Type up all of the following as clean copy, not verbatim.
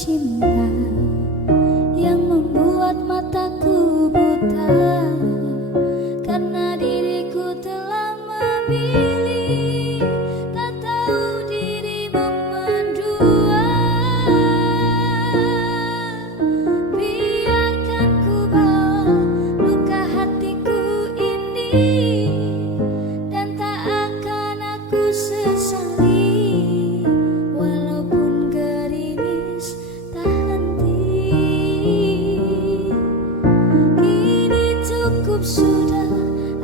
cinta yang membuat mataku buta, karena diriku telah memilih, tak tahu dirimu mendua. Biarkan ku bawa luka hatiku ini, dan tak akan aku sesali, walaupun gerimis tak henti. Kini cukup sudah,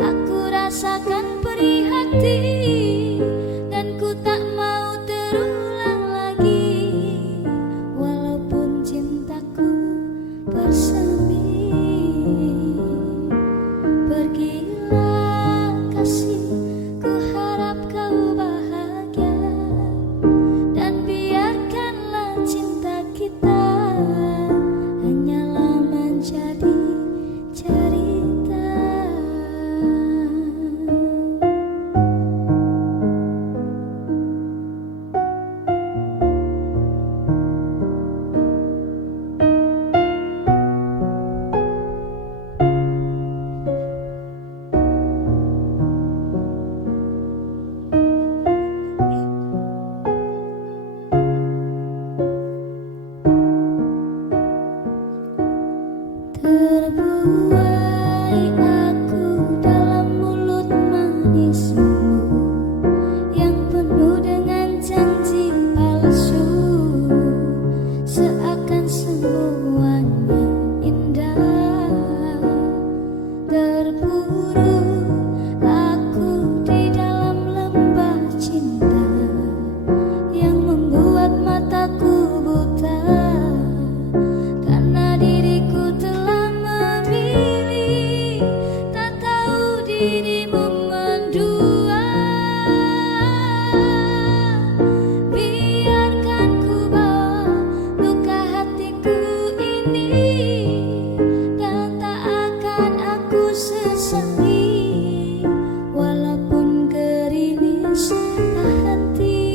aku rasakan perih hati, dan ku tak mau terulang lagi, walaupun cintaku bersemi. Pergilah kasih, ku harap kau bahagia, dan biarkanlah cinta kita hanyalah menjadi cerita. Terbuai aku dalam mulut manismu yang penuh dengan janji palsu, seakan semuanya indah. Terburu aku di dalam lembah cinta yang membuat mataku buta, karena diriku telah memilih, tak tahu dirimu mendua. Biarkan ku bawa luka hatiku ini, dan tak akan aku sesali, walaupun gerimis tak henti.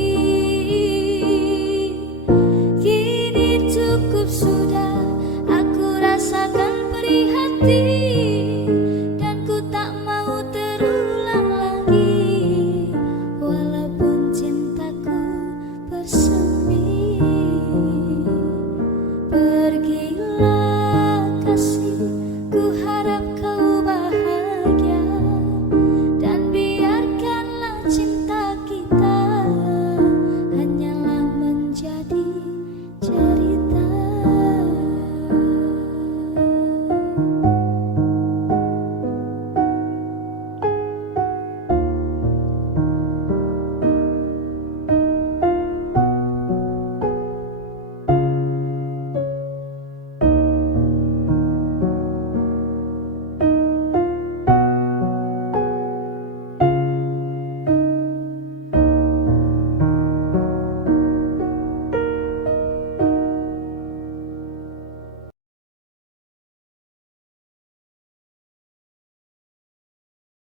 Kini cukup